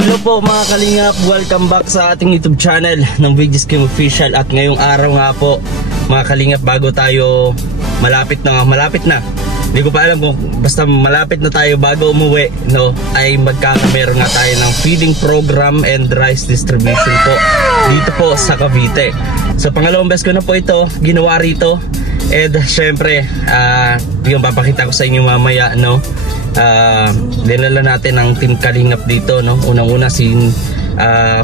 Hello po mga kalingap, welcome back sa ating YouTube channel ng VG's Kim Official. At ngayong araw nga po mga kalingap, bago tayo malapit na, hindi ko pa alam kung basta malapit na tayo bago umuwi, no, ay meron nga tayo ng feeding program and rice distribution po dito po sa Cavite. So pangalawang beses ko na po ito ginawa rito. And syempre yung papakita ko sa inyo mamaya, no. Dinala natin ang Team Kalingap dito, no. Unang-una si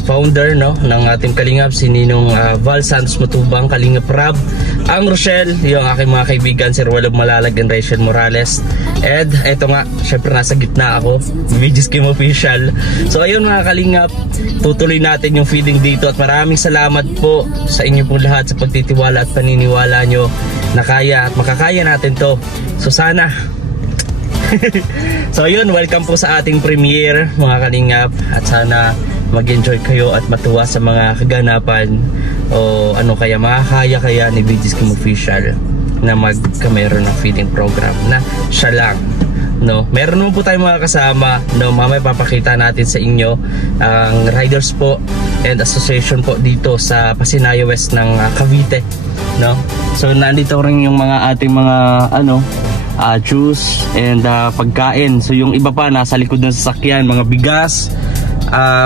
founder, no, ng Team Kalingap, si Ninong Val Santos Matubang, Kalingap Rab, ang Rochelle, yung aking mga kaibigan, Sir Walog Malalag and Rachel Morales. And eto nga, syempre nasa gitna ako, VG's Kim Official. So ayun mga Kalingap, tutuloy natin yung feeding dito. At maraming salamat po sa inyo po lahat sa pagtitiwala at paniniwala nyo na kaya at makakaya natin to. So sana so yun, welcome po sa ating premiere mga Kalingap. At sana mag-enjoy kayo at matuwa sa mga kaganapan o ano kaya makakaya kaya ni VG's Kim Official na magkameron ng feeding program na siya lang, no. Meron naman po tayong mga kasama, no. Mamaya papakita natin sa inyo ang riders po and association po dito sa Pasinayo West ng Cavite, no. So nandito rin yung mga ating mga juice and pagkain. So yung iba pa nasa likod ng sasakyan, mga bigas,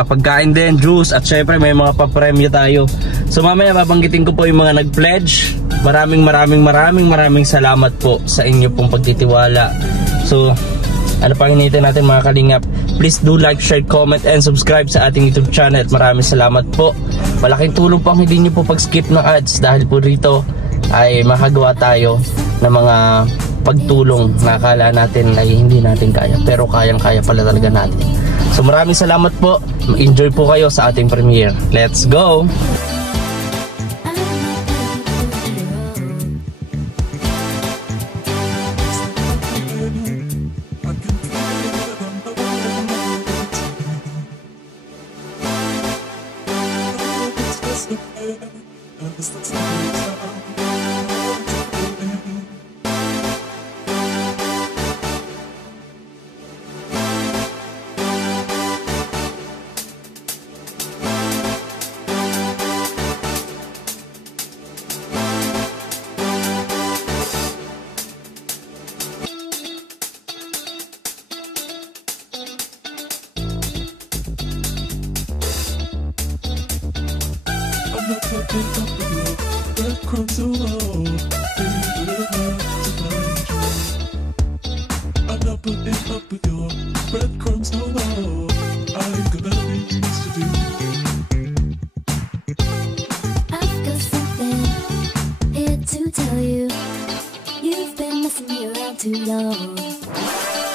pagkain din, juice, at syempre may mga papremyo tayo. So mamaya babanggitin ko po yung mga nag-pledge. Maraming salamat po sa inyo pong pagtitiwala. So ano pang hinihintay natin mga Kalingap? Please do like, share, comment, and subscribe sa ating YouTube channel. Maraming salamat po. Malaking tulong po ang hindi nyo po pag-skip ng ads, dahil po rito ay makagawa tayo ng mga pagtulong na akala natin ay hindi natin kaya, pero kayang-kaya pala talaga natin. So maraming salamat po. Enjoy po kayo sa ating premiere. Let's go!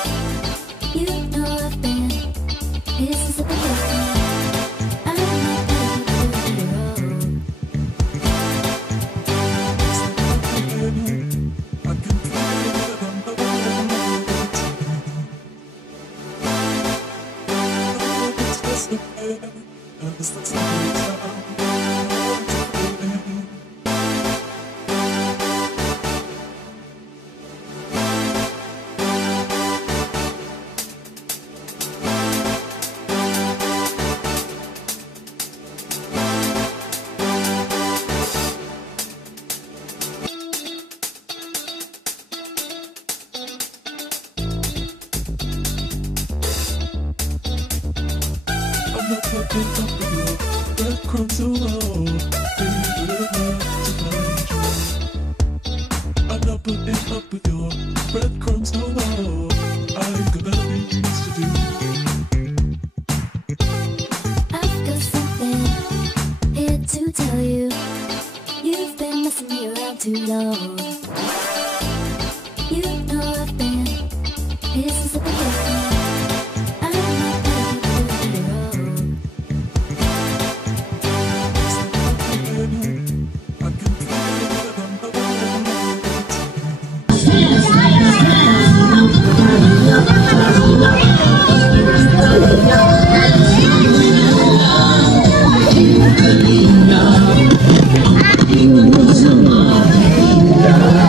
Kalingap.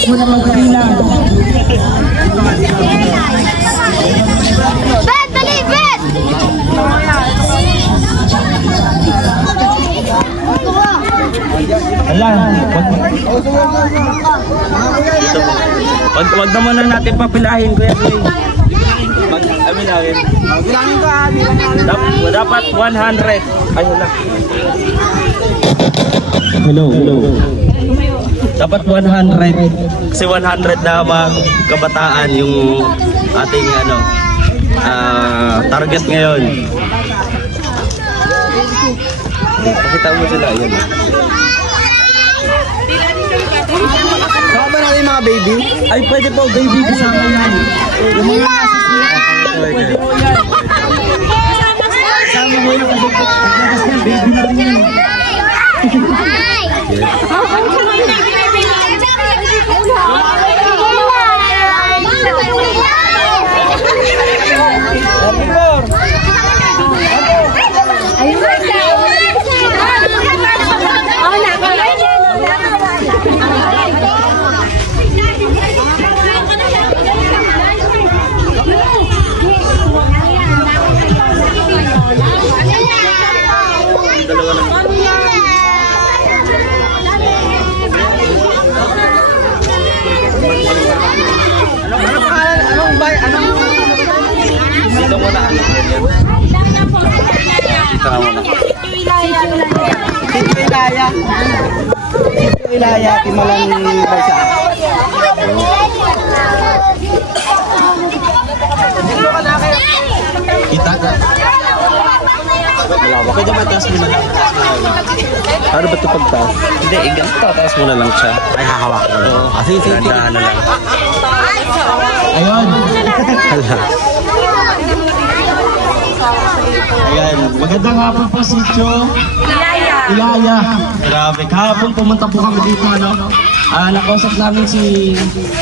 Huwag mo na magpila. Bet! Dali! Bet! Ala, wag naman na natin papilahin, Kuya Gray. Pag-abilangin. Dapat 100. Ay, wala. Hello. Dapat 100. Kasi 100 na mga kabataan yung ating target ngayon. Pakita mo sila, yun. Kasama natin mga baby? Ay, pwede po, baby, kasama yan. Yung mga pwede po yan. Kasama mo yung pagkakas yan, baby na rin yan. Dito mo na dito na muna. Tito Ilaya, Timalang Balsa. Kita ka? Malawak. Pwede ba taas mo na lang? Ano ba ito pagtaas? Hindi, ganito. Taas mo na lang siya. Ay, hahawak ko. Sige. Dahan na lang. Ayun. Ayan. Magandang hapon po, Sitio. Ilaya. Grabe. Kahapon pumunta po kami dito, nakausap namin si...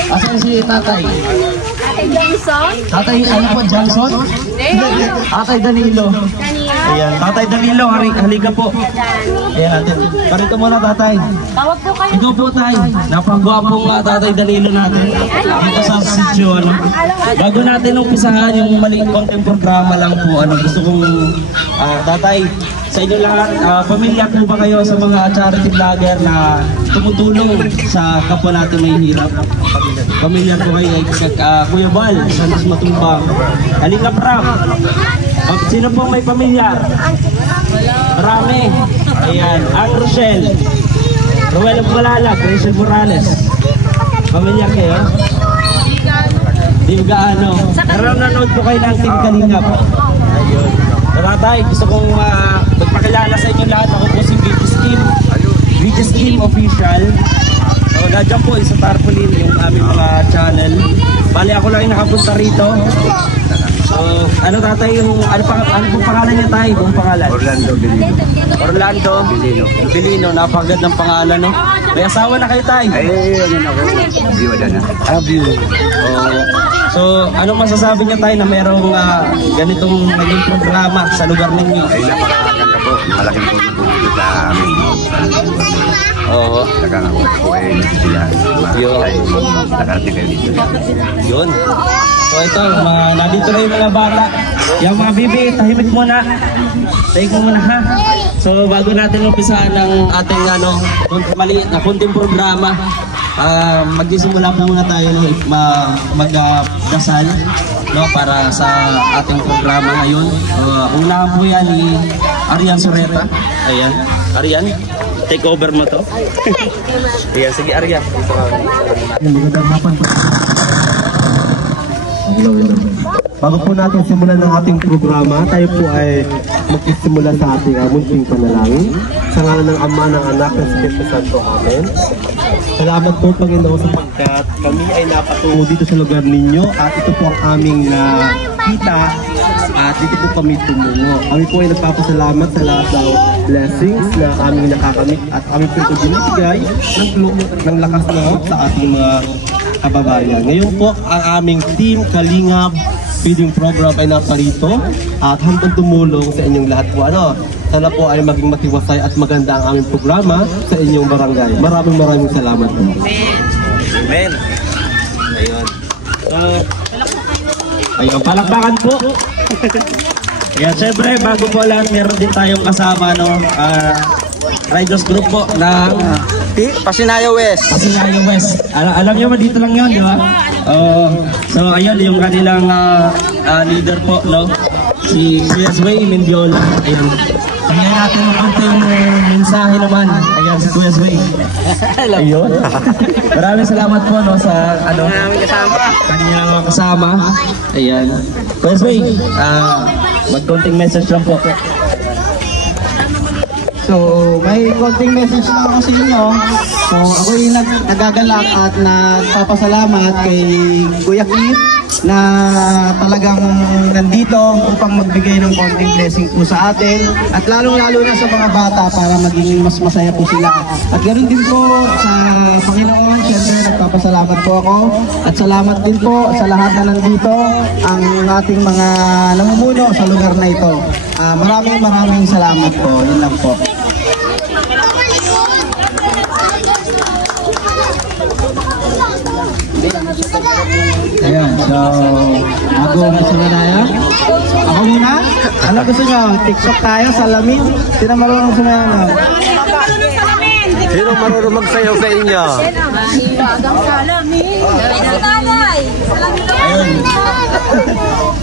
Asan si Tatay? Tatay, po, Johnson? Tatay Danilo. Ayan, Tatay Danilo, halika po. Ayan natin. Parito muna, Tatay. Tawag po kayo. Ito po, Tay. Napagwapong Tatay Danilo natin. Dito sa sitio, Bago natin umpisahan yung maling konting programa lang po, gusto kong, Tatay, sa inyo lahat, pamilya po ba kayo sa mga charity vlogger na tumutulong sa kapwa natin may hirap? Pamilya po kayo, Kuya Bal, Santos Matumbang, Halika Pram. Sino po may pamilya? Marami. Ayan, Ang Rochelle, Ruel Malala, Rachel Morales. Pamilya kayo? Di gaano. Pero nanood po kayo ng Team Kalingap. Ayun. Tatay, gusto kong magpakilala sa inyo lahat. Ako po si VJ Scheme Official. So, dyan po sa Tarpaulin yung aming mga channel. Bali ako lang yung nakapunta rito. So, tatay yung, ano pong pangalan niya tayo? Kung pangalan? Orlando Bilino. Napagandang pangalan, no? May asawa na kayo tayo? So, ano masasabi niya tayo na merong ganitong naging programa sa lugar ninyo? Ay, napakaganda po. Malaking tulong po dito sa amin. Oo. Nagkakakulit po ay nagsiyan. Nakarating kayo dito. Yun. So ito, nandito na yung mga bata. Yung mga bibi, tahimik muna. Tahimik mo muna, ha? So bago natin umpisahan ng ating maliit na kunting programa, magsisimula po muna tayo magdasal para sa ating programa ngayon. Unahan po yan ni Arian Sureta. Ayan. Arian, take over mo to. Ayan, sige Arian. Magandang hapon po. Bago po natin simulan ng ating programa, tayo po ay magsisimula sa ating munting panalangin. Sa ngalan ng Ama, ng Anak, ng Espiritu Santo. Amen. Salamat po, Panginoon, sapagkat kami ay napatungo dito sa lugar ninyo at ito po ang aming nakita at dito po kami tumungo. Kami po ay nagpapasalamat sa lahat ng blessings na aming nakakamit at kami po ito binibigay ng lakas na loob sa ating mga kababayan. Ngayon po ang aming Team Kalingap feeding program ay naparito at hanggang tumulong sa inyong lahat po. Sana po ay maging matiwasay at maganda ang aming programa sa inyong barangay. Maraming salamat po. Amen. Ayun. Ayun, palakpakan po. Ayan, syempre, bago po lahat, meron din tayong kasama, no? Riders Group po ng Pasinayo West. Pasinayo West. Alam nyo ba, dito lang yun, di ba? So, ayun, yung kanilang leader po, no? Si Kuya Sway Mendiola. Ayun. Tingnan natin ang konting mensahe naman. Ayan, si Kuya Sway. Ayun. Maraming salamat po, no, sa, kanyang kasama. Ayan. Kuya Sway, magkonting message lang po. So, may konting message lang ako sa inyo. So, ako yung nagagalak at nagpapasalamat kay Kuya Kit na talagang nandito upang magbigay ng konting blessing po sa atin at lalong-lalo na sa mga bata para maging mas masaya po sila. At ganoon din po sa Panginoon, siyempre nagpapasalamat po ako at salamat din po sa lahat na nandito ang ating mga namumuno sa lugar na ito. Maraming salamat po. Yun lang po. Ayan, so ako gusto na tayo. Ako muna? Ano gusto nyo? TikTok tayo, salamin? Sino marunong sumayaw? Sino marunong magsayaw sa inyo? Salamin. Ayun.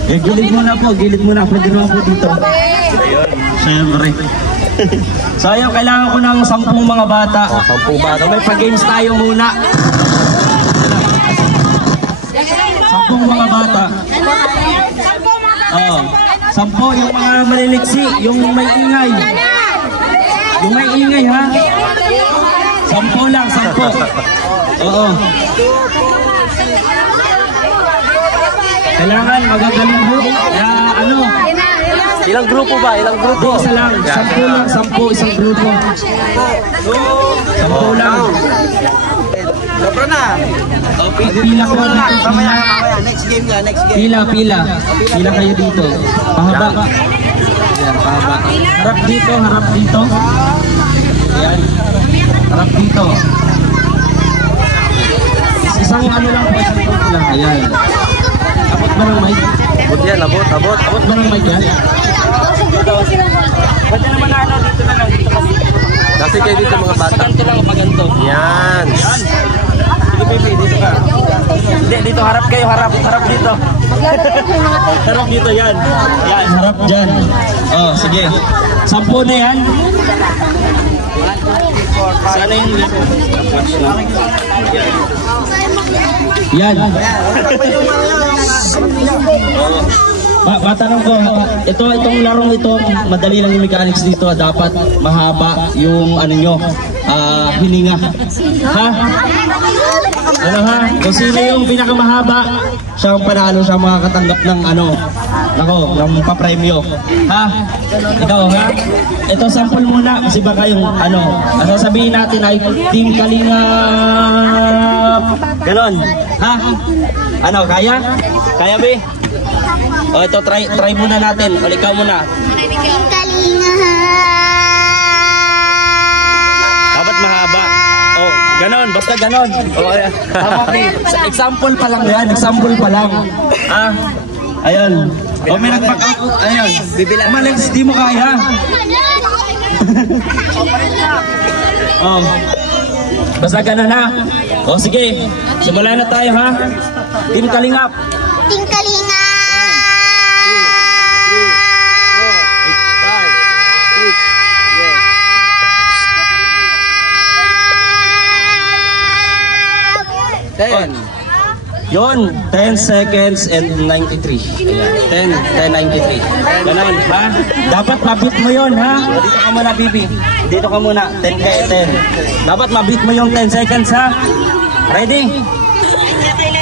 Gilid muna po, gilid muna. Pwede naman po dito. Ayun, syempre. So ayun, kailangan ko ng 10 mga bata. 10 bata. May pag-games tayo muna. 10 mga bata. Oo. 10 yung mga maliliksi, yung may ingay. Yung may ingay, ha? 10 lang, 10. Oo. Kailangan magagaling mo. Ano? Ilang grupo ba? Ilang grupo? Isa lang. 10 lang, 10 isang grupo. 10 lang. Sobra na. Pila ko dito. Next game ka, next game. Pila. Pila kayo dito. Pahaba. Ayan, pahaba. Harap dito, harap dito. Ayan. Harap dito. Isang ano lang po, isang grupo lang. Ayan. Abot ba ng mic? Abot yan, abot. Abot ba ng mic yan? Pwede naman na ano, dito na lang. Dito kasi. Kasi kayo dito mga bata. Paganto lang, paganto. Yan. Sige, baby, dito ka. Hindi, dito harap kayo, harap dito. Harap dito, yan. Yan, harap dyan. Oh, sige. 10 na yan. Sana yun. Yan. Matanong ko, itong larong ito, madali lang yung mechanics dito, dapat mahaba yung ano nyo, hininga. Ha? Ano ha? Kung sino yung pinakamahaba, siya ang panalo, siya makakatanggap ng ano, ng papremyo. Ha? Ikaw ha? Ito sample muna, kasi baka yung ano, sasabihin natin ay Team Kalingap. Ganon. Ha? Ano, kaya? Kaya ba? O ito, try muna natin. O ikaw muna. Dapat mahaba. O, ganon, basta ganon. O, example pa lang yan, example pa lang. Ah, ayun. O, may nagpaka-out. Ayun. Umalis, di mo kaya. O, basta ganon ha. O, sige. Simulan na tayo ha. Team Kalingap. Team Kalingap. 10. Yon, 10 seconds and 93. 10:93. Ganon, ha? Dapat mabit mo yon, ha? Dito ka muna, Bibi. Dito ka muna, 10. Dapat mabit mo yung 10 seconds, ha? Ready?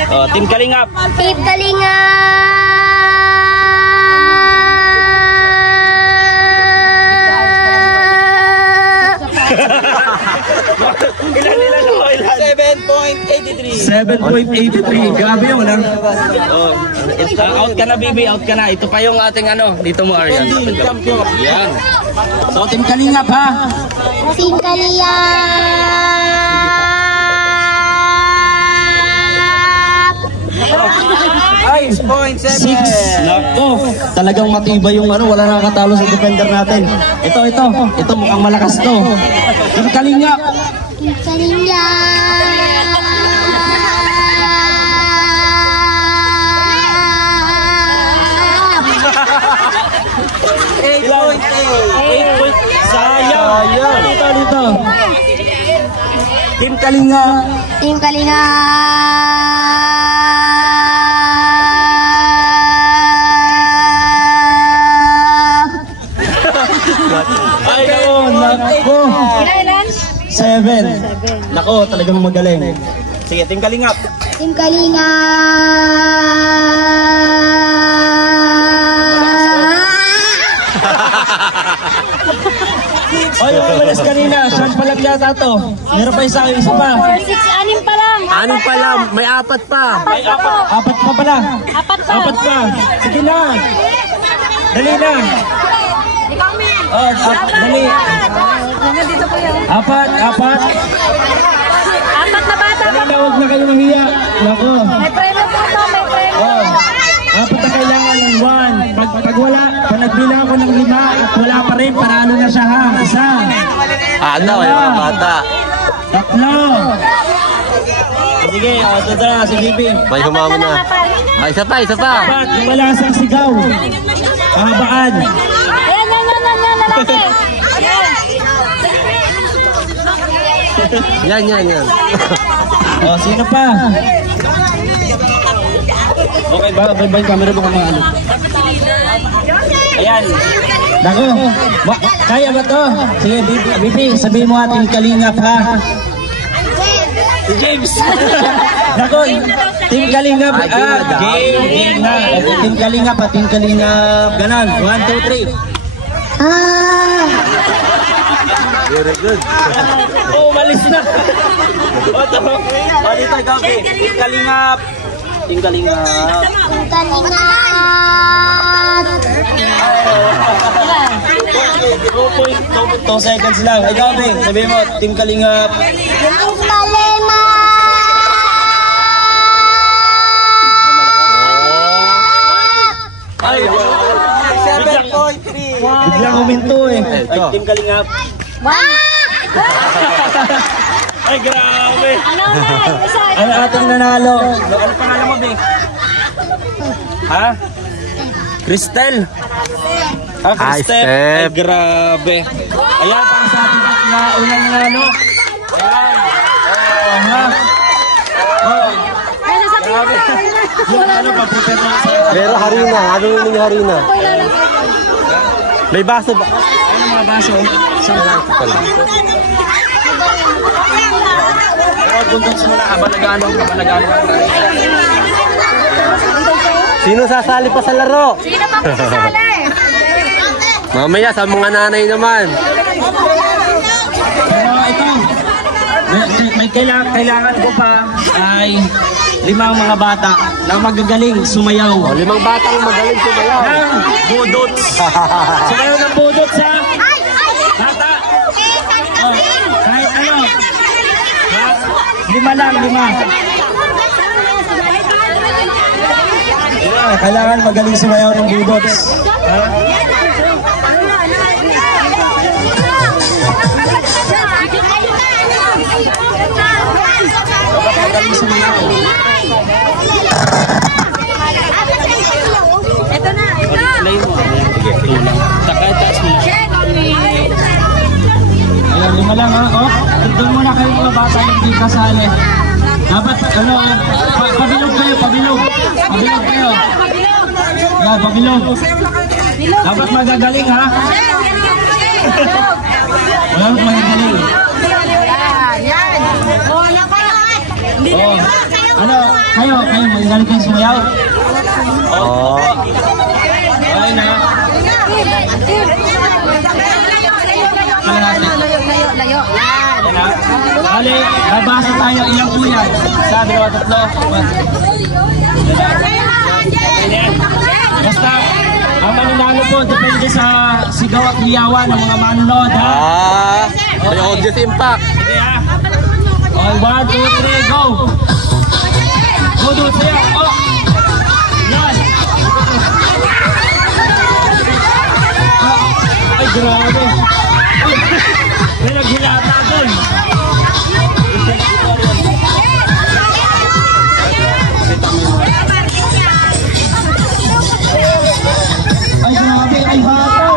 Oh, Team Kalingap. Team Kalingap. Ilan? 7.83. Grabe yun, ha? Oh, out ka na, Bibi. Out ka na. Ito pa yung ating ano. Dito mo, Aryan. Yan. So, Team Kalingap, ha? Team Kalingap. talagang matibay yung ano, wala nakakatalo sa defender natin. Ito mukhang malakas to. Team Kalingap. Team Kalingap. 8 point. Sayang. Dito. Team Kalingap. Team Kalingap. Ay, nako. 7. Nako, talagang magaling. Sige, Team Kalingap. Team Kalingap. Oy, umalis kanina. Shot pa lang yata to. Meron pa isa pa. 4, 6, 6 pa lang. 6 pa lang, may 4 pa. Apat pa pala. 4 pa. Sige na. Dali na. Oh, dali. Apat. Apat na bata. Dali na, huwag na kayo mahiya. Nako. May premyo po ito, may premyo. Oh. Apat na kailangan. 1. Pag wala, pag nagbilang ako ng 5 at wala pa rin, panalo na siya ha. 1. Ano, may mga bata. 3. Sige, ito na, si Bibi. May humamo na. Isa pa. 4. Yung malasang sigaw. Pahabaan. Ayan, lalaki. Yan. Oh, sino pa? Okay ba? Bye-bye camera mo kung mga ano. Ayan. Nako. Kaya ba to? Sige, Bibi, sabihin mo ating Kalingap ha. Si James. Nako, Team Kalingap. Game na. Team Kalingap at Team Kalingap. Ganon. 1, 2, 3. Very good. Oh, malis na. Dito, Gabi. Team Kalingap. Team Kalingap. Team Kalingap. 2 seconds lang. Ay, Gabi, sabihin mo, Team Kalingap. Team Kalingap. Ay, 7.3. Biglang huminto eh. Ay, Team Kalingap. Ay, grabe. Ano ating nanalo? Ano pangalan mo, Bing? Ha? Cristel? Cristel. Ay, grabe. Ayan, para sa ating unang nanalo. Ayan. Ha? Grabe. Yung ano pa, prepare na sa... Pero harina, ano yung harina? May baso ba? Ano mga baso? Saan pala? Doon muna, kabalagano. Sino sasali pa sa laro? Sino pa sasali? Mamaya sa mga nanay naman. Pero ito, may kailangan ko pa ay 5 mga bata na magagaling sumayaw. 5 batang magaling sumayaw. Ng budots. Sumayaw ng budots ha? Bata. Oh, kahit ano. 5 lang. Kailangan magaling sumayaw ng budots. Ha? Magaling sumayaw. Ito na. Play mo. Takas mo. Ayan, 5 lang ha. Oh, doon muna kayo mga bata yung hindi kasali. Dapat, ano, pabilog kayo. Pabilog kayo. Yan, pabilog. Dapat magagaling ha. Dapat magagaling. Oh, ano, kayo, magagaling kayo sumayaw? Oh. Okay na. Layo. Ali, babasa tayo ilang po yan. 1, 2, 3. Basta, ang manunalo po, depende sa sigaw at liyawan ng mga manunod, ha? May audience impact. Sige, ha? Okay, 1, 2, 3, go! Go, do it, sayo! Oh! Yan! grabe. May naghilata doon. Ay, grabe. Ay, hataw.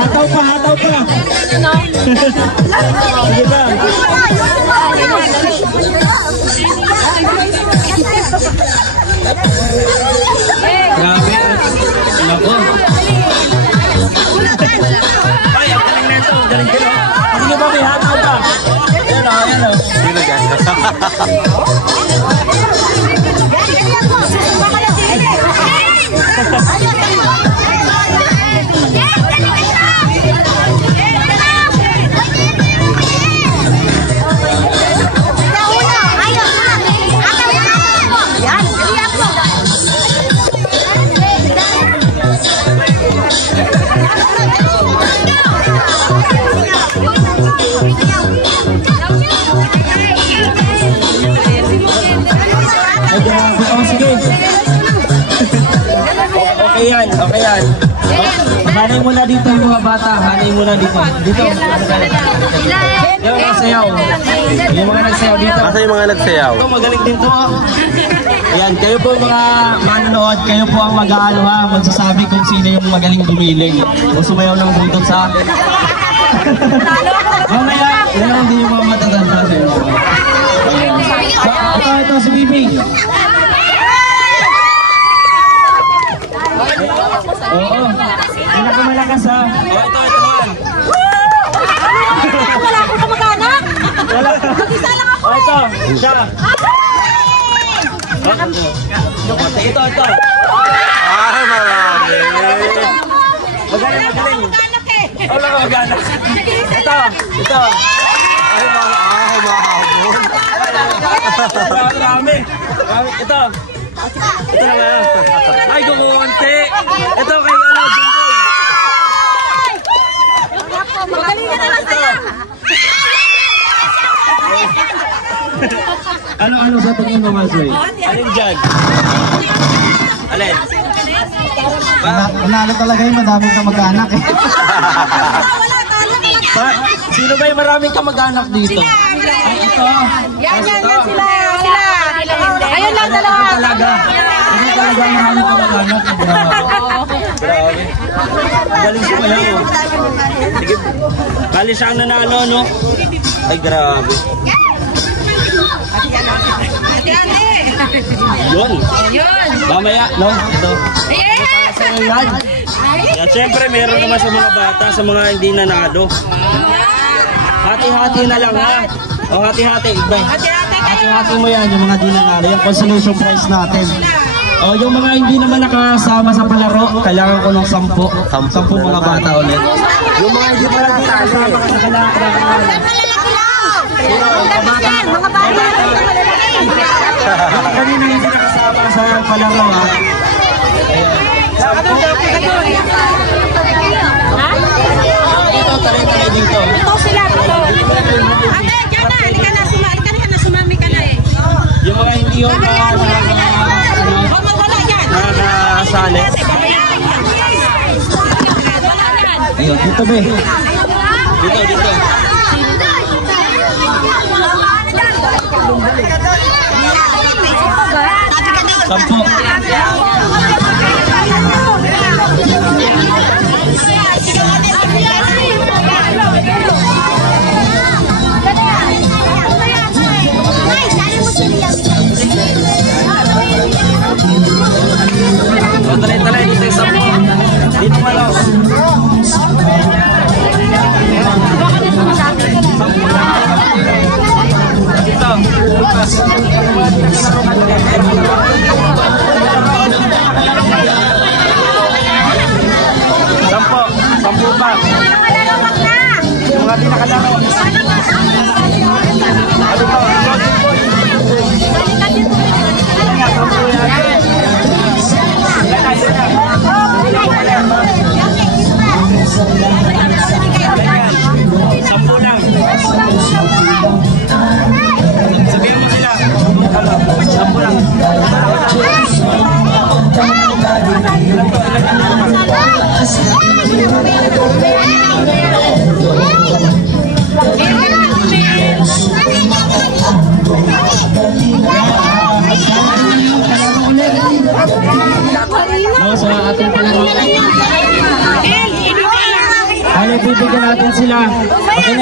Hataw ka. Hataw pa. Sige ba? Grabe. Nako. Ay, ang galing na ito. Galing ka na. Sige ba, may hataw pa. Ayan o, ayan o. Hindi na ganda. Okay yan. Hanay muna dito yung mga bata. Hanay muna dito. Dito. Yung mga sayaw. Yung mga nagsayaw dito. Asa yung mga nagsayaw? Ito, magaling din to. Ayan, kayo po mga manonood, kayo po ang mag-aano ha, magsasabi kung sino yung magaling bumiling. O sumayaw ng buntot sa... Mamaya, yan ang hindi yung mga matatanda sa'yo. Ito, si Bibi. Oo. Pinakamalakas ha. Ito naman. Wala akong kamag-anak. Wala. Ito, siya. Ito. Ah, marami. Magaling. Wala ka mag-anak. Ito. Ay, mahabol. Marami. Ito. Ito na nga. Ay, kukunti. Ito kay Jumboy. Magaling ka naman sa'yo. Ano sa tingin mo, Masoy? Alin dyan? Alin? Manalo talaga yung madaming kamag-anak eh. Sino ba yung maraming kamag-anak dito? Ay, ito. Yan sila. Ayun lang dalawa. Talaga. Hindi talaga ang maraming kamag-anak. Grabe. Galing siya pala. Sige. Bali siya ang nanalo, no? Ay, grabe. Yun. Mamaya, no? Ito. Para sa yan. At syempre, meron naman sa mga bata, sa mga hindi nanalo. Hati-hati na lang, ha? O, hati-hati. Hati-hati mo yan, yung mga di nanalo. Yung consolation prize natin. O, yung mga hindi naman nakasama sa palaro, kailangan ko ng 10 mga bata ulit. Yung mga hindi pala nakasama sa palaro. Mga bata. Kanina hindi nakasama sa palaro, ha? Dito, taray dito. Ito sila. Ate, dyan na. Hindi ka na sumami ka na eh. Yung mga hindi yung nakasali. Ayun, dito be. Dito. Sampo. Talay dito yung sampo. Dito malaw. Dito. Sampu lang. Sabihin mo sila. Sampu lang. No, sa ating palaro. Ano, bibigyan natin sila.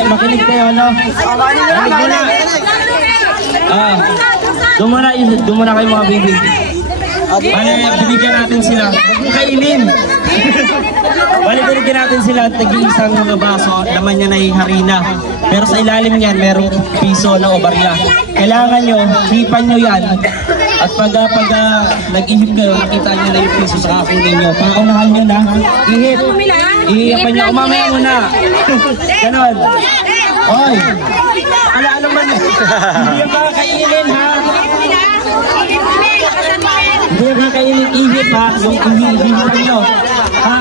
Makinig kayo, no? Makinig muna. Doon muna kayo mga baby. Ano, bibigyan natin sila. Huwag mo kainin. Bali, binigyan natin sila tag-iisang mga baso, naman niya na yung harina. Pero sa ilalim niyan, merong piso na o barya. Kailangan nyo, hipan nyo yan. At pag nag-ihip kayo, nakita nyo na yung piso sa kakunin nyo. Paunahan nyo na, ihip. Ihipan nyo, umamaya muna. Ganon. Oy, ala-ala man. Hindi yung kakakainin, ha? Hindi yung kakakainin, ihip, ha? Yung ihipan nyo. Ha?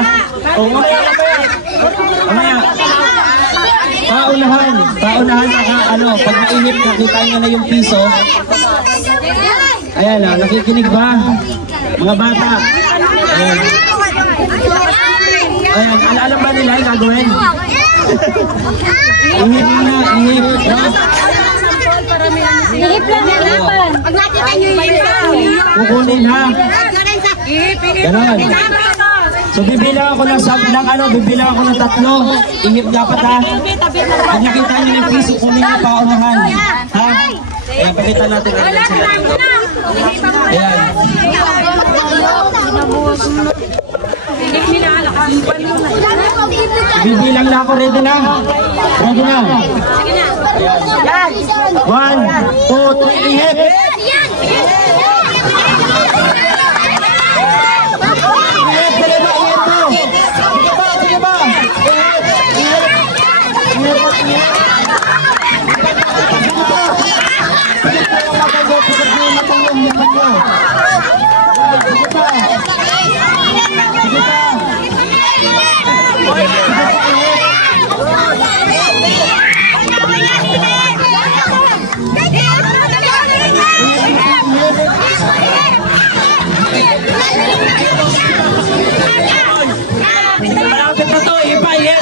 O, mamaya. Paunahan na pag mainip, nakita nyo na yung piso. Ayan, nakikinig ba? Mga bata. Ayan. Alam ba nila yung gagawin? Ihip na, ihip. Ihip lang, hirapan. Pag nakita nyo yung kukunin, ha? Ganon. So bibilang ako bibilang ako ng 3. Ihip dapat, ha? Pag nakita nyo yung piso, kunin yung paunahan. Ha? Ayan, pakita natin na sila. Ayan. Bibilang na ako, ready na? Ready na? Ayan. 1, 2, 3, ihip! Malapit na to, ipahin!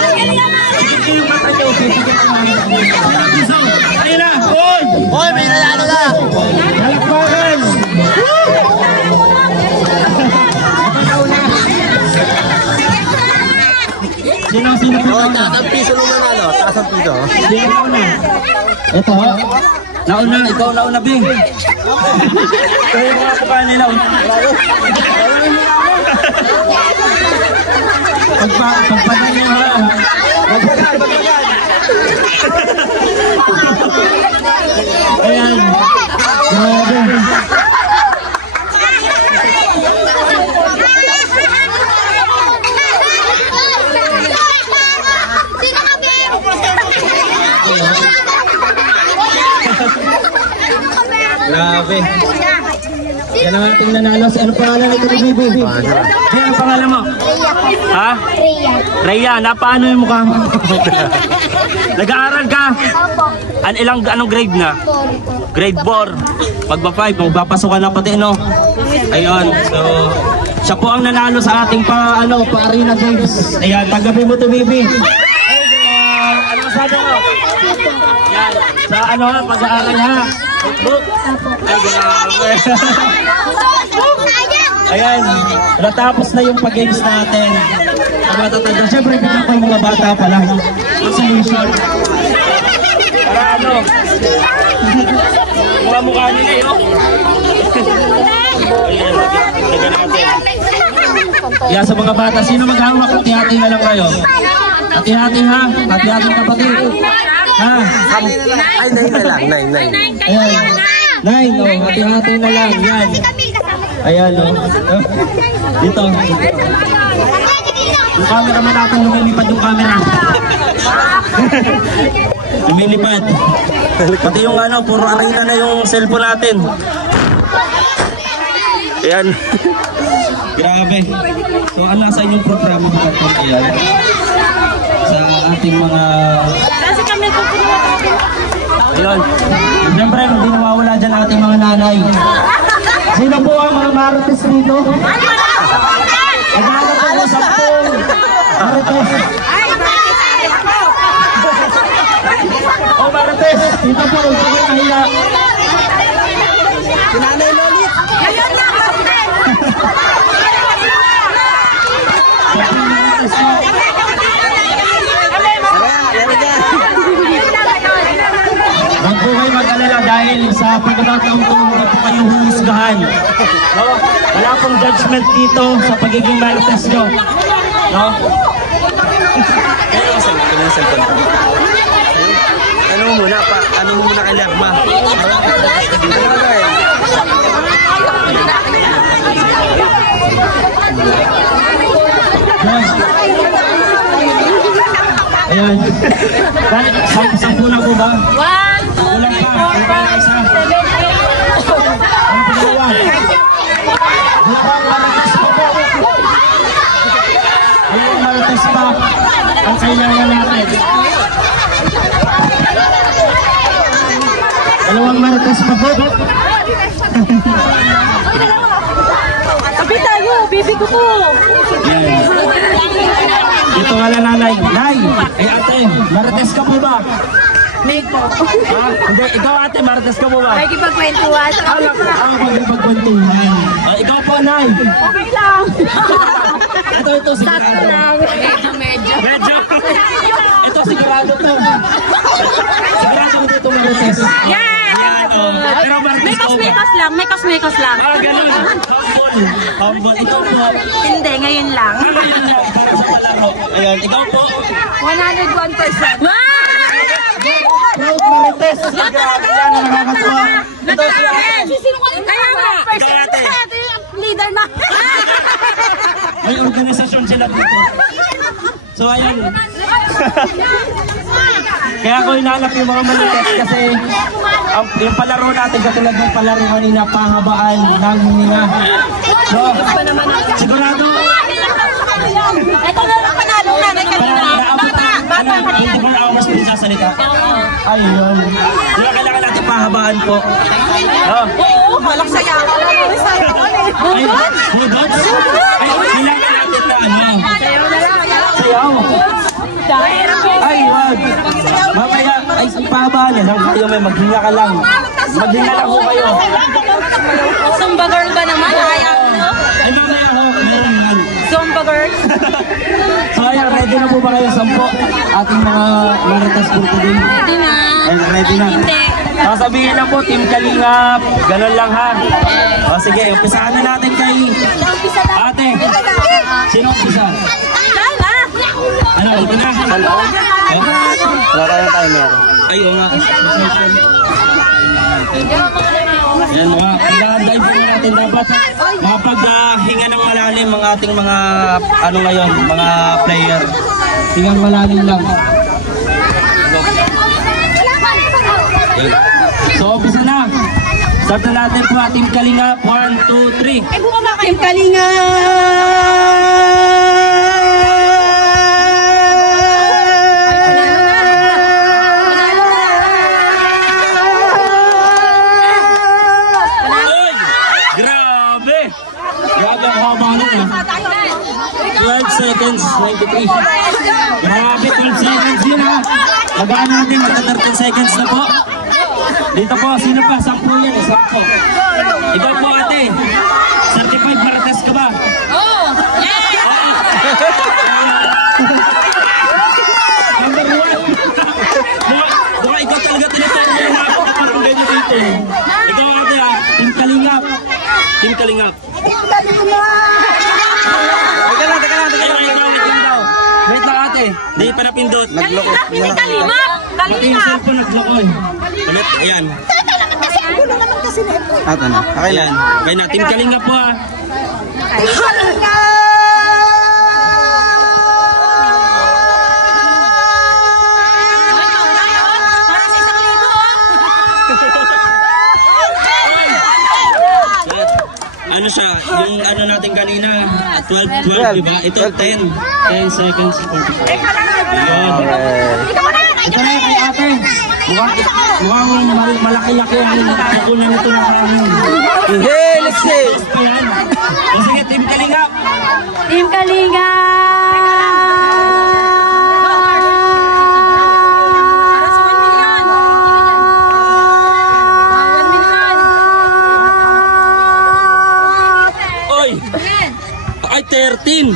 Sige yung mata nyo. Ayun na! Hoy! May nanalo na! Halakbakan! Sino pinuna? Taas ang piso nung nanalo. Taas ang piso. Sino nauna? Ito. Nauna, ikaw nauna, Bing. Ito yung mga kukaan nila. Pagpanan niya ha. Ayan. Grabe. Grabe. Yan ang ating nanalo. Ano pangalan ito ni Bibi? Ano pangalan mo? Ha? Rhea. Napaano yung mukha mo? Nag-aaral ka? Anong grade na? Grade 4. Magba-5. Magpapasokan na pati, no? Ayun. So, siya po ang nanalo sa ating pa-arena games. Ayan. Tanggapin mo to, Bibi. Ano masabi mo? Yan. Sa pag-aaral, ha? Notebook? Ay, grabe. Ayan, natapos na yung pag-games natin. Siyempre, bigyan ko yung mga bata pala. Solution. Para mga mukha nila yun. Ayan, lagyan natin. Yan, sa mga bata, sino maghawak? Hati-hati na lang kayo. Hati-hati, ha? Hati-hati kapatid. Ha? Ay, 9 na lang. 9. Ayan. 9, oh. Hati-hati na lang. Yan. Ayan, oh. Dito. Yung camera man natin, lumilipad yung camera. lumilipad. Pati yung ano, puro arena na yung cellphone natin. Ayan. Grabe. So ano sa inyong programa kapag ayan? Sa ating mga... Kasi kami kukuha. Ayun. Siyempre, hindi nawawala dyan ang ating mga nanay. Sino po ang mga marites dito? Naghahanap po sa pong marites. Oh, marites. Dito po, huwag po kayo nahiya. Sinanay Lolit. Ngayon na, Huwag po kayo mag-alala dahil sa pagkakataon ko, hindi po kayo humusgahan. No? Wala pong judgment dito sa pagiging marites nyo. No? Ano muna pa? Ano muna kay Lagma? Ayan. Sampu na po ba? 1, 2, 3, 4, 5, 6, 7, 8. Ang paggawa. Mukhang marites pa po. Ayun, marites pa. Ang kailangan natin. Dalawang marites pa po. Sabi tayo, bibi ko po. Yan. Dito nga lang nanay. Nay! Ay ate, marites ka po ba? Make po. Hindi, ikaw ate, marites ka po ba? Ay, kipagkwentuhan. Ang pagkipagkwentuhan. Ikaw po, nay. Okay lang. Ito, sigurado. Sakto lang. Medyo. Medyo. Ito, sigurado to. Sigurado ko dito marites. Yes! Yan, oh. Pero marites ko ba? Mekos-mekos lang. Ganun. Humble. Ikaw po. Hindi, ngayon lang. Ayun lang, para sa palaro. Ayan, ikaw po. 101%. Wow! Proud marites. Grabe yan, nakakatuwa. Ito siya. Kaya nga. Leader na. May organisasyon sila dito. So ayan. Kaya ako hinahanap yung mga marites kasi yung palaro natin katulad ng palaro kanina, pahabaan ng hininga. So, sigurado. Ito na lang panalo namin kanina. Bata. 24 hours pinagsasalita. Ayun. Kaya kailangan natin pahabaan po. Oh. Oo, malak saya. Ay, budots? Ay, kailangan natin na ano? Sayaw. Ay, wag. Mamaya, ay, pahabaan na lang kayo, may maghinga ka lang. Maghinga lang po kayo. Zumba girl ba naman? Ayaw mo? Ay, mamaya ho, meron yan. Zumba girl? So, ayan, ready na po ba kayo 10? Ating mga marites for today? Ready na. Ay, ready na. Hindi. Sasabihin lang po, Team Kalingap. Ganun lang ha. O sige, umpisahan na natin kay ate. Sino umpisa? Lala. Ano, ito na? Wala tayong timer. Ayaw nga. Yan mga pag-dive po natin dapat mapaghinga ng malalim ang ating mga ano ngayon, mga player. Hingang malalim lang. So, umpisa na. Start na natin po ating Kalingap. 1, 2, 3. Team Kalinga. Grabe! Grabe ang haba nun ah. 12 seconds, 93. Grabe, 12 seconds yun ha. Lagaan natin, magka 13 seconds na po. Dito po, sino pa? 10 yan, 10. Ikaw po ate, certified marites ka ba? Oo. Yes! Number 1. Baka ikaw talaga tinatawag mo na ako parang ganyan dito. Ikaw ate ha, Team Kalingap. Team Kalingap. Teka lang. Wait lang ate, hindi pa napindot. Kalingap, hindi Kalingap. Pati yung Kalingap. cellphone naglokoy. Ulit, ayan. Ato na. Okay Ayan. Kaya na, Team Kalingap po ha. ano siya, yung ano natin kanina, 12, diba? Ito 10 seconds. Ito na kay ate. Mukhang malaki-laki ang kukunan nito ng amin. Hey, let's see! Sige, Team Kalingap! Team Kalinga! Oy! Ay, 13!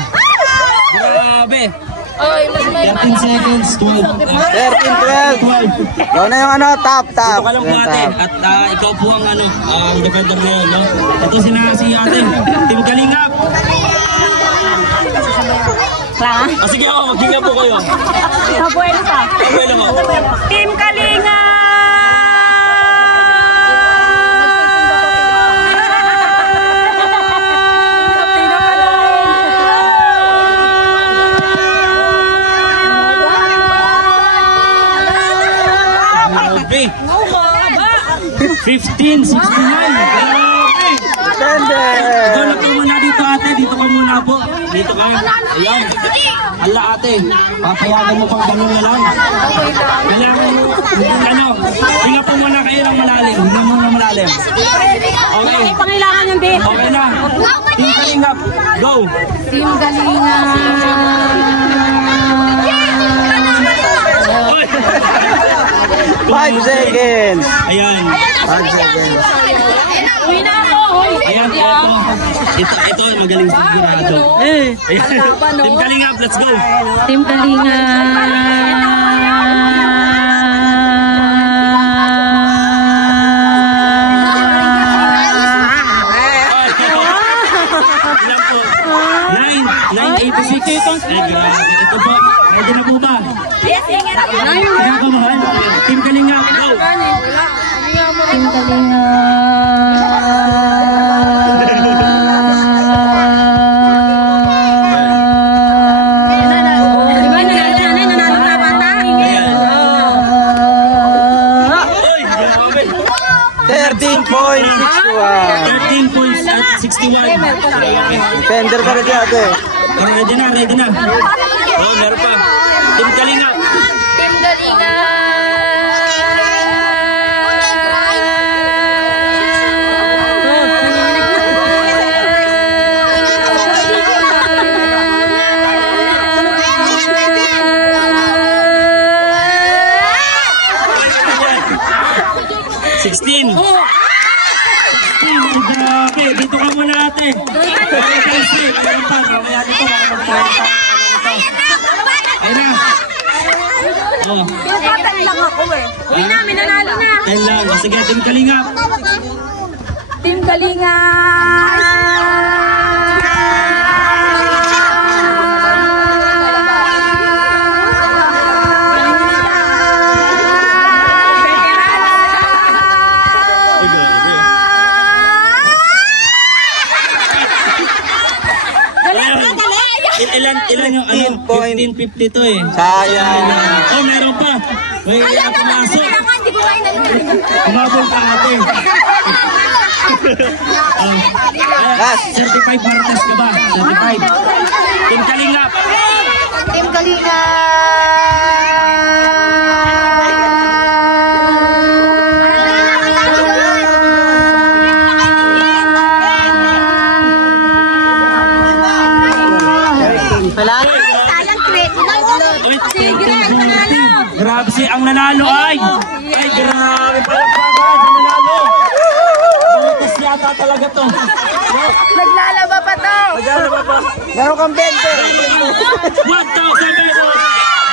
Grabe! 13 seconds, 12. 13, 12. Ikaw na yung ano, top. Ito ka lang po ate. At ikaw po ang ano, defender ngayon, no? Ito si ate. Team Kalingap! Sige ako, maghinga po kayo. Abuelo pa. Abuelo mo. Team Kalinga! Grabe. 15, 69. Grabe. Ito na po muna dito ate. Dito ka muna po. Dito ka. Ayan. Hala ate. Papayagan mo pang ganun na lang. Kailangan mo. Ano. Hinga po muna kayo ng malalim. Hinga muna malalim. Okay. Pangailangan yung date. Okay na. Team Kalingap. Go. Team Kalinga! 5 seconds. Ayan. 5 seconds. Uwi na ako! Ayan po. Ito magaling sigurado. Ayan. Team Kalingap, let's go. Team Kalinga! Ilan po? 986. Ay, grabe. Ito po. Ready na po ba? Kaya ka mahal. Team Kalingap, go. Team Kalinga! Oy, grabe. 13.61. 13.61. Defender pa rin siya ate. Ready na. Oh, meron pa. Team Kalingap. Team Kalinga! Sixteen. Grabe, dito ka muna ate. Meron pa, mamaya dito, baka mag-30. Ayun na. Oh. lang ako eh. Uwi na, minanalo na. 10 lang. O sige, Team Kalingap. Team Kalinga! Ilan yung 15.50 to eh. Sayang. Oh, meron pa. May pumasok. Hindi ko kain na Kumabol ka ate. Last. 35 Martes ka ba? 35. Team Kalingap. Team Kalinga! Grabe si ang nanalo ay grabe palakpakan ang nanalo. Bukas yata talaga to. Naglalaba pa to! Meron kang 20. 1,000 pesos.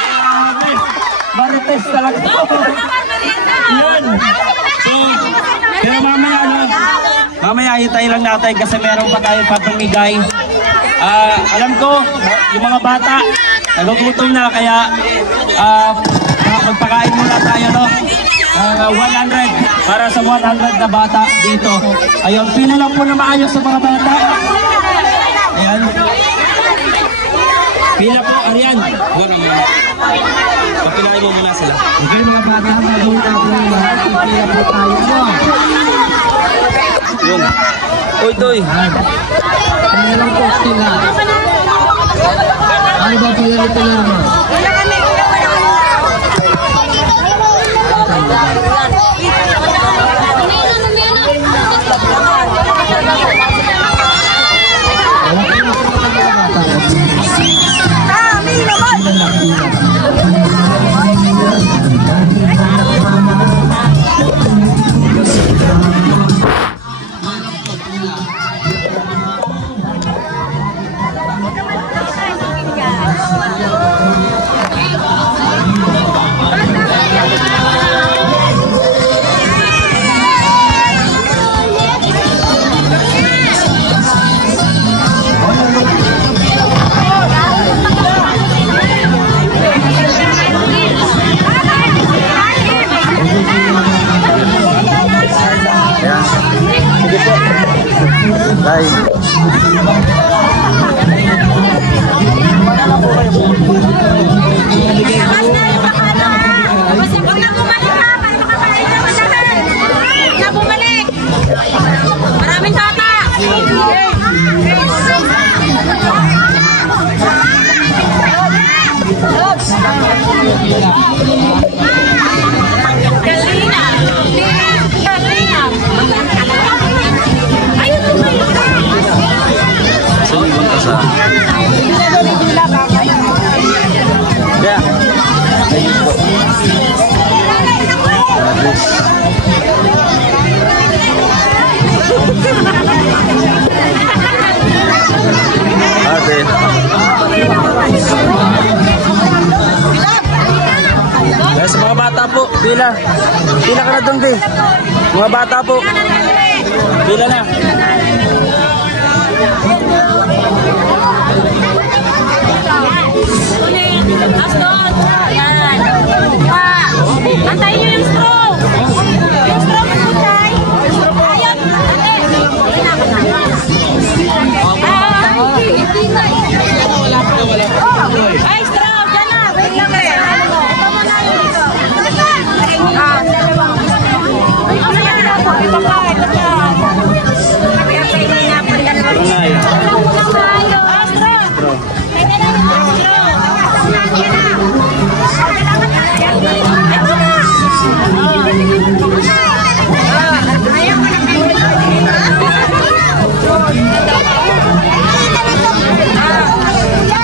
Grabe. Marites talaga to. Yun. So, pero mamaya hintay lang natin kasi meron pa tayong papamigay. Alam ko, yung mga bata nagugutom na kaya magpakain muna tayo, no? 100 para sa 100 na bata dito. Ayun, pila lang po na maayos sa mga bata. Ayan. Pila po, Arian. Papilain mo muna sila. Okay mga bata, magawin natin yung lahat. Pipila po tayo. Yun. Uy, Toy. Ano lang po sila? Ano ba po yan ito lang mo? Sa mga bata po, pila ka na doon, mga bata po, pila na. Antayin nyo yung straw. Yung straw mo po, Chay. Ayun. Ay, straw. Diyan na. Wait lang eh. Ito mo na yun. Ito pa. Ito pa. Kaya pwede nga po. Ito na yun.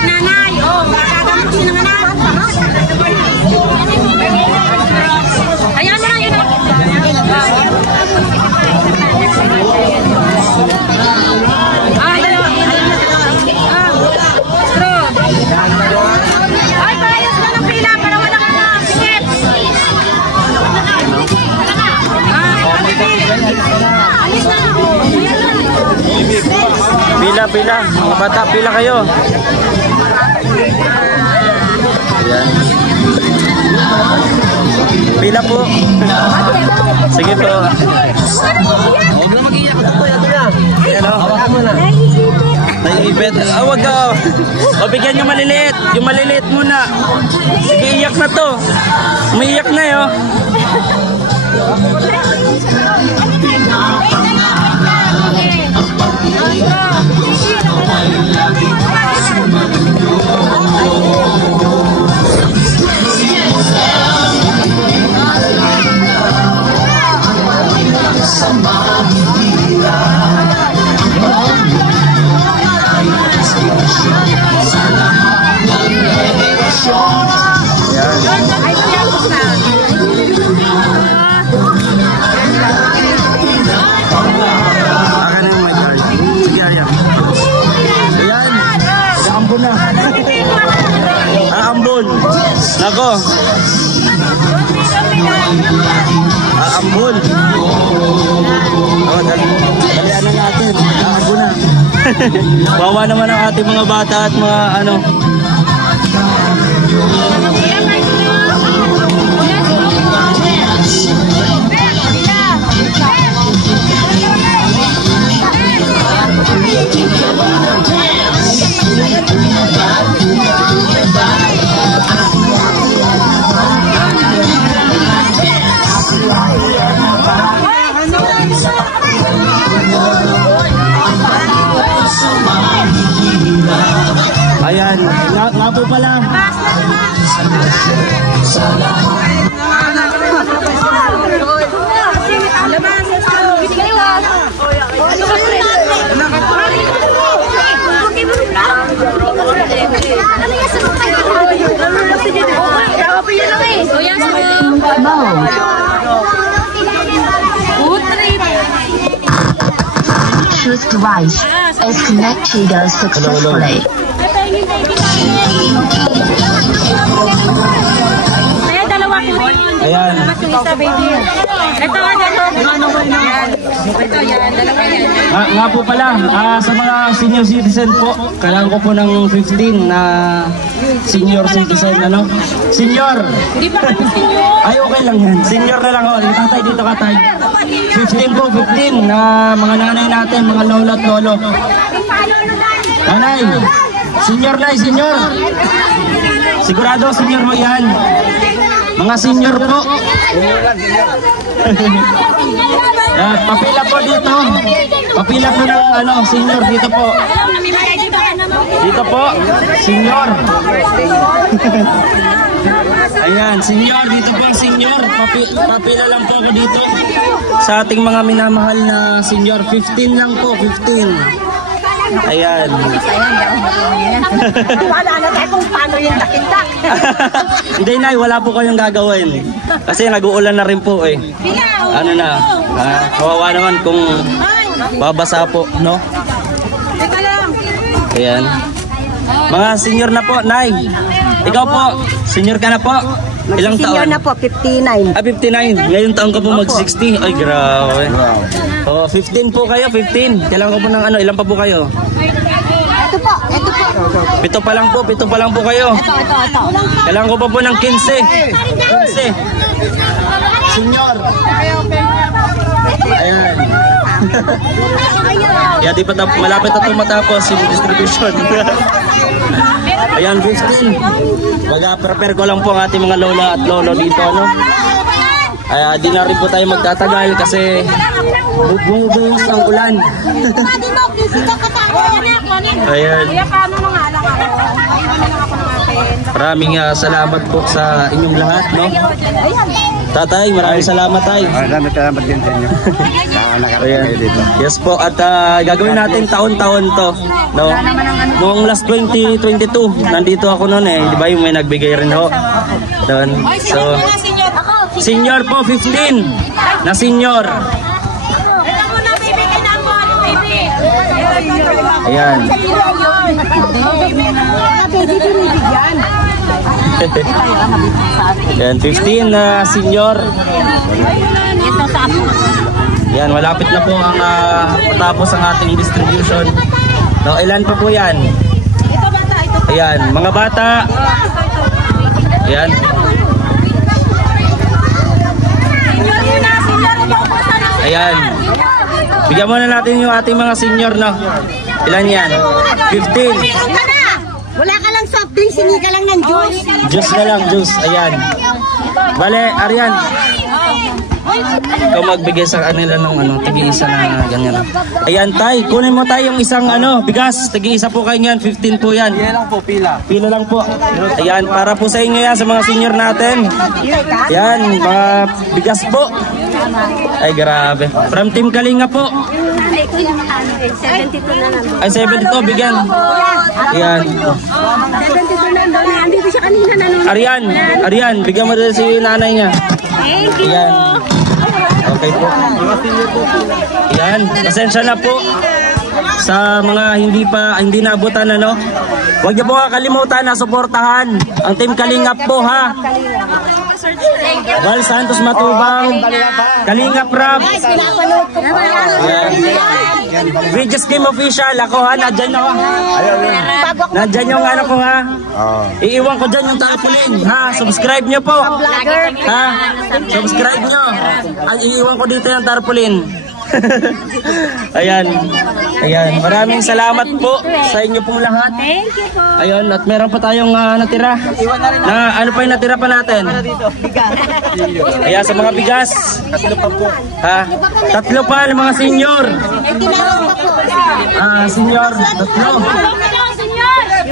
Nanay, oh, makagamit siya ng anak. Ayan na, yun. Ay, parayos na ng pila para wala ka na. Singit. Alis na. Pila, mga bata, pila kayo. Ayan. Pila po. Sige po. Huwag na mag-iyak. Ito po, ito na. Ayan o. Naiipit. Huwag ka. O, bigyan yung maliliit. Yung maliliit muna. Sige, iyak na to. Umiiyak na yun. Nako. Aambon. Dalian na natin. Aambon na. Bawa naman ang ating mga bata at mga ano. Choose device is connected successfully. Ayan. Ito nga dito. Ito yan, dalawa yan. Nga po pala, sa mga senior citizen po, kailangan ko po ng 15 na senior citizen, ano? Senior! Di ba kami senior? Ay, okay lang yan. Senior na lang, oh. Tatay, dito ka, tay. 15 po, 15 na mga nanay natin, mga lolo at lolo. Nanay! Senior na, senior! Sigurado, senior mo yan. Mga senior po. Papila po dito. Papila po ng ano, senior dito po. Dito po, senior. Ayan, senior, dito po ang senior. Papila lang po ako dito. Sa ating mga minamahal na senior, 15 lang po, 15. Ayan. Wala na tayo kung paano yung dakindak. Hindi, Nay, wala po kayong gagawin. Kasi nag-uulan na rin po eh. Ano na, kawawa naman kung babasa po, no? Ayan. Mga senior na po, Nay. Ikaw po, senior ka na po. Ilang taon? Senior na po, 59. 59. Ngayong taon ka po mag-60. Ay, grabe. Oh, 15 po kayo, 15. Kailangan ko po ng ano, ilan pa po kayo? Ito po, ito po. 7 pa lang po kayo. Ito. Kailangan ko pa po ng 15. 15. Senior. Ayan. Kaya di pa malapit na ito matapos yung distribution. Ayan, 15. Mag-prepare ko lang po ang ating mga lola at lolo dito, ano? Ay, di na rin po tayo magtatagal kasi bumubuhos ang ulan. Ayan. Maraming salamat po sa inyong lahat, no? Tatay, maraming salamat, tay. Maraming salamat din sa inyo. Ayan. Yes po, at gagawin natin taon-taon to, no? Noong last 2022, nandito ako noon eh, di ba yung may nagbigay rin ho? Doon. So, senior po, 15 na senior. Ayan. Ayan, 15 na senior. Yan, malapit na po ang matapos ang ating distribution. No, ilan pa po yan? Ayan, mga bata. Ayan. Ayan. Bigyan muna natin yung ating mga senior, no? Ilan yan? 15. Wala ka lang soft drinks, hindi ka lang ng juice. Juice na lang, juice. Ayan. Bale, Arian. Ikaw magbigay sa kanila ng ano, tigi-isa na ganyan. Ayan, tay. Kunin mo tayo yung isang ano, bigas. Tigi-isa po kayo yan. 15 po yan. Pila lang po, pila. Pila lang po. Ayan, para po sa inyo yan, sa mga senior natin. Ayan, mga bigas po. Ay, grabe. From Team Kalinga po. 72 na nandun. Ay, 72, bigyan. Ayan. 72 nandun. Andito siya kanina nandun. Arian, bigyan mo din si nanay niya. Thank you. Ayan. Okay po. Ayan, pasensya na po sa mga hindi naabutan, ano. Huwag niyo po kakalimutan na suportahan ang Team Kalingap po, ha. Val Santos Matubang, Kalingap Rap. Bridges Game Official, ako ha, nandyan ako. Nandyan yung ano ko ha. Iiwan ko dyan yung tarpaulin, ha. Subscribe nyo po. Ha, subscribe nyo. Ay, iiwan ko dito yung tarpaulin. Ayan. Ayan. Maraming salamat po sa inyo pong lahat. Thank you po. Ayun, at meron pa tayong natira. Na ano pa yung natira pa natin? Ayan, sa mga bigas. Tatlo pa po. Ha? Tatlo pa ng mga senior. Senior, tatlo.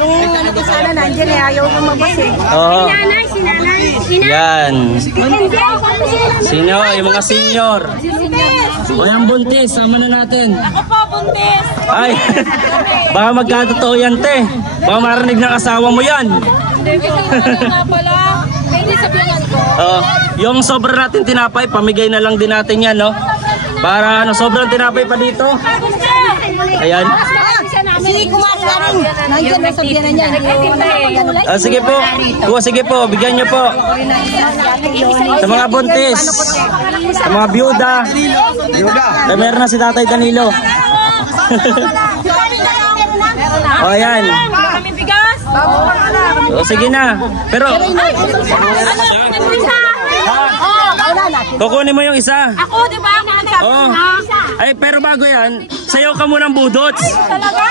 Yung ano ko sana nandiyan eh, ayaw nang mabas eh. Oo. Nanay, si nanay. Yan. Sino? Yung mga senior. O yung buntis, sama na natin. Ako po, buntis. Ay, baka magkatotoo yan, te. Baka marinig ng asawa mo yan. Hindi ko nga pala. Hindi sabihan ko. Yung sobra natin tinapay, pamigay na lang din natin yan, no? Para ano, sobrang tinapay pa dito. Ayan. Si kumari na rin. Nandiyan na sabihan na niya. Sige po. Sige po, bigyan nyo po. Sa mga buntis, sa mga byuda. Meron na si Tatay Danilo. O ayan. O sige na. Pero kukunin mo yung isa. Ako, di ba? Oh. Ay, pero bago yan, sayaw ka muna ng budots. Talaga?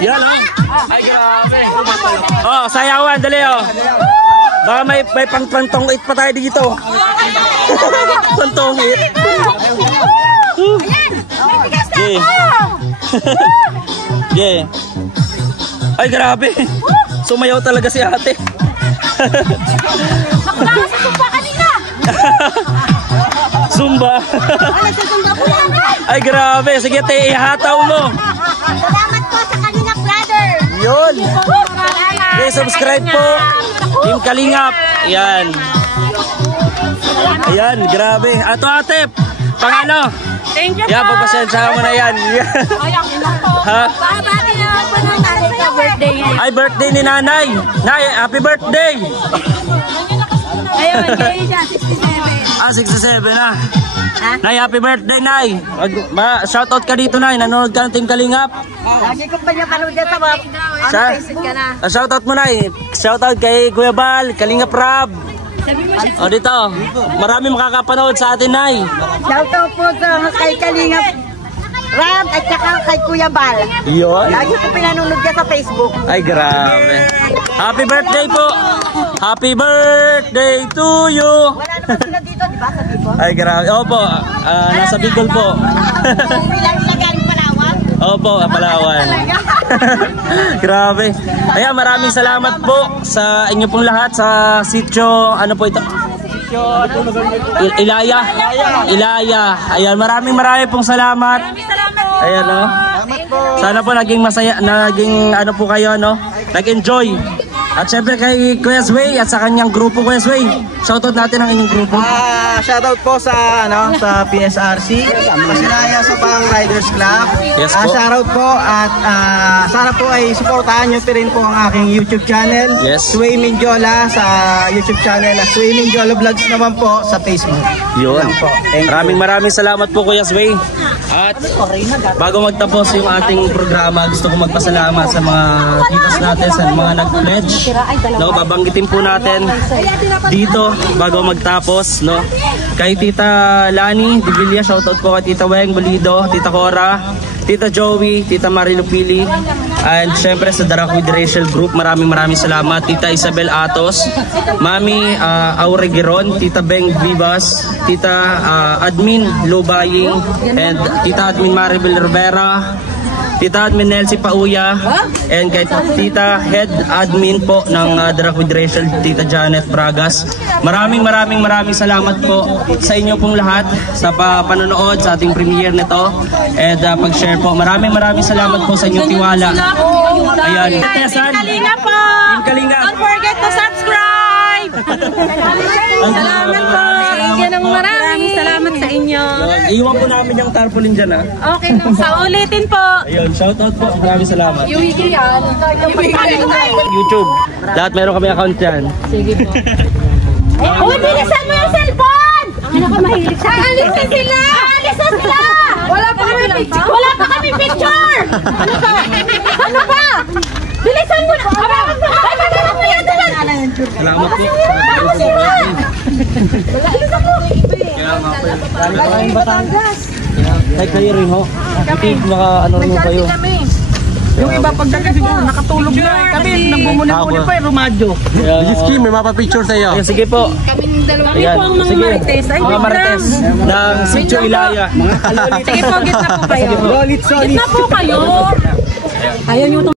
Yan, oh. Ay, grabe. Oh, sayawan, dali, oh. Baka may pantong-it pa tayo dito. Pantong-it. Yeah. Yeah. Ay, grabe. Sumayaw talaga si ate. Nakuha kanina. Zumba. Ay, grabe. Sige, te, ihataw mo. Salamat po sa kanina, brother. Yun. Please subscribe po. Team Kalingap. Ayan. Ayan, grabe. Ato, ate. Pangano? Thank you po. Yan, pagpasensya mo na yan. Ha? Babati naman po ng nanay ka birthday. Ay, birthday ni nanay. Nay, happy birthday. Ayun, birthday siya, 67. 67 na. Nay, happy birthday, Nay. Shoutout ka dito, Nay. Nanonood ka ng Team Kalingap. Lagi ko pa niya panood dyan sa Facebook ka na. Shoutout mo, Nay. Shoutout kay Kuya Bal, Kalingap Rab. O dito, marami makakapanood sa atin, Nay. Shoutout po sa kay Kalingap Rab at saka kay Kuya Bal. Yun. Lagi ko pinanonood dyan sa Facebook. Ay, grabe. Happy birthday po. Happy birthday to you. Wala naman sila dito, di ba? Sa Bicol? Ay, grabe. Opo, nasa Bicol po. Bilang sila galing Palawan? Opo, Palawan. Grabe. Ayan, maraming salamat po sa inyo pong lahat sa sitio, ano po ito? Ilaya. Ayan, maraming pong salamat. Ayan, no? Sana po naging masaya, naging ano po kayo, no? Nag-enjoy. At syempre kay Kuya Sway at sa kanyang grupo, Kuya Sway. Shoutout natin ang inyong grupo. Shoutout po sa sa PSRC, Masinaya sa Pang Riders Club. Yes po. Shoutout po at sana po ay suportahan niyo rin po ang aking YouTube channel. Yes. Sway Mindiola sa YouTube channel at Sway Mindiola Vlogs naman po sa Facebook. Yun. Po. Maraming salamat po, Kuya Sway. At bago magtapos yung ating programa, gusto ko magpasalamat sa mga titas natin, sa mga nag-pledge. No, babanggitin po natin dito bago magtapos, no. Kay Tita Lani Divilla, shoutout po kay Tita Weng Bolido, Tita Cora, Tita Joey, Tita Marilupili, and syempre sa Darak with Rachel Group, maraming salamat. Tita Isabel Atos, Mami Auregiron, Tita Beng Vivas, Tita Admin Lubaying, and Tita Admin Maribel Rivera, Tita Admin Nelsie Pauya, and kay Tita Head Admin po ng Darak with Rachel, Tita Janet Bragas. Maraming salamat po sa inyo pong lahat sa panonood sa ating premiere nito and pag-share po. Maraming salamat po sa inyong tiwala. Ayan. Kalinga po! Kalinga. Don't forget to subscribe! Salamat po! Yan ang maraming salamat sa inyo. Iwan po namin yung tarpaulin dyan, ha? Okay, sa ulitin po. Ayun, shoutout po. Maraming salamat. Yuwigi yan. YouTube. Lahat meron kami account dyan. Sige po. Uy, bilisan mo yung cellphone! Ano ka mahilig sa? Alis na sila! Alis na sila! Wala pa kami picture! Wala pa kami picture! Ano pa? Ano pa? Bilisan mo na! Abakan mo! Ay, magalang mo yan doon! Salamat po. Bilisan mo! Maraming Batangas. Ay, kayo rin ho. Itig, ano rin mo kayo. Yung iba pagdating siguro nakatulog na kami, nagmumuni-muni pa yung Romadyo. Biski, may mapapicture sa iyo. Sige po. Kaming dalawa. Ayan. Kami po ang mga Sige. marites. Ay, Mga marites ng Sitio Ilaya. Sige po, gitna po kayo. Solid. Gitna po kayo. Ayaw nyo